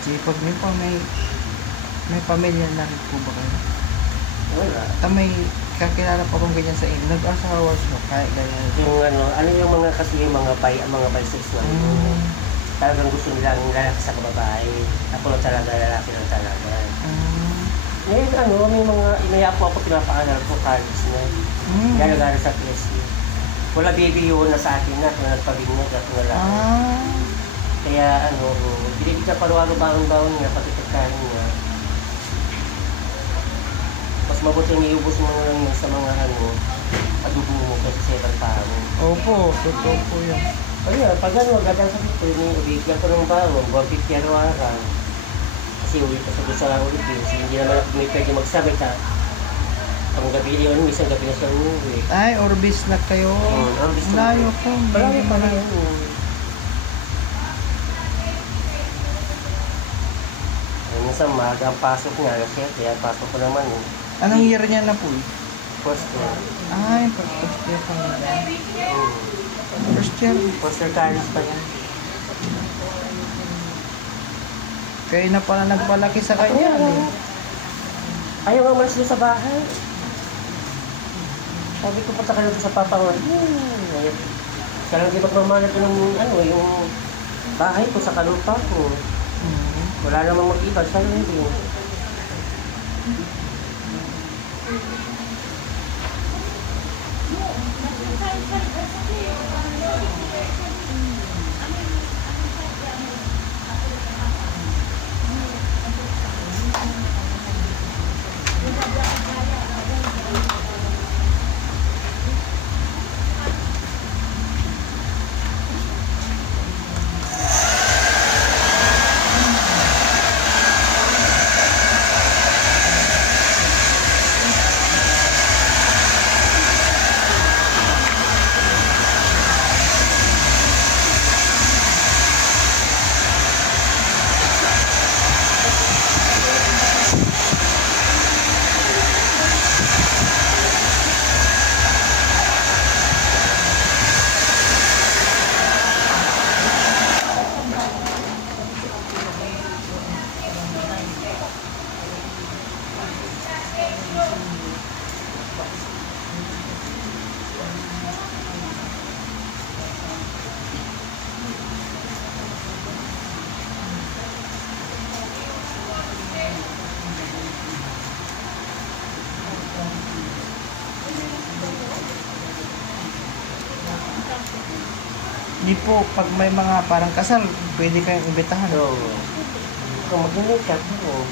Sipag niyo po, may pamilya na rin po ba kayo? Wala. May kakilala pa kung ganyan sa inyo. Nag-asawa siya, kaya ganyan. Yung ano yung mga kasi yung mga bisex na talagang gusto nilang lalaki sa babae. Ako lang talaga, lalaki lang talaga. Ngayon may mga inaya po ako pinapaaral ko college na. Gala-gala sa PSU. Wala baby yun na sa akin na, kung nagpabingod at wala. Kaya binibigyan pa rin bawang niya, pati pagkain niya. Mas mabuting iubos mo lang yun sa mga adobo mo kasi sa ibang tao. Opo, totoo po yan. Kaya pag agad sa dito, ibigyan ko ng bawang, 150 araw-araw. Kasi ulit pa sa gusto lang ulit yun. Kasi hindi naman ako pwede magsabi ka. Ang gabi yun, isang gabi na siya uwi. Ay, Orbis na kayo. Orbis na. Layo ko. Marami pa na yun. Minsan maaga ang pasok niya, kaya pasok ko naman. Anong year niya na po? First year. Ay, first year pa nila. First year? First year college pa yan. Kayo na pala nagpalaki sa kanya. Ayaw nga malas sa bahay. Sabi ko patakal ito sa papa ko. Siya lang di magmamana ko ng yung bahay ko sa kalupa ko. Wala namang mag-iba, siya lang hindi. Di po, pag may mga parang kasal, pwede kayong imbitahan. So, kung mag-init ka po,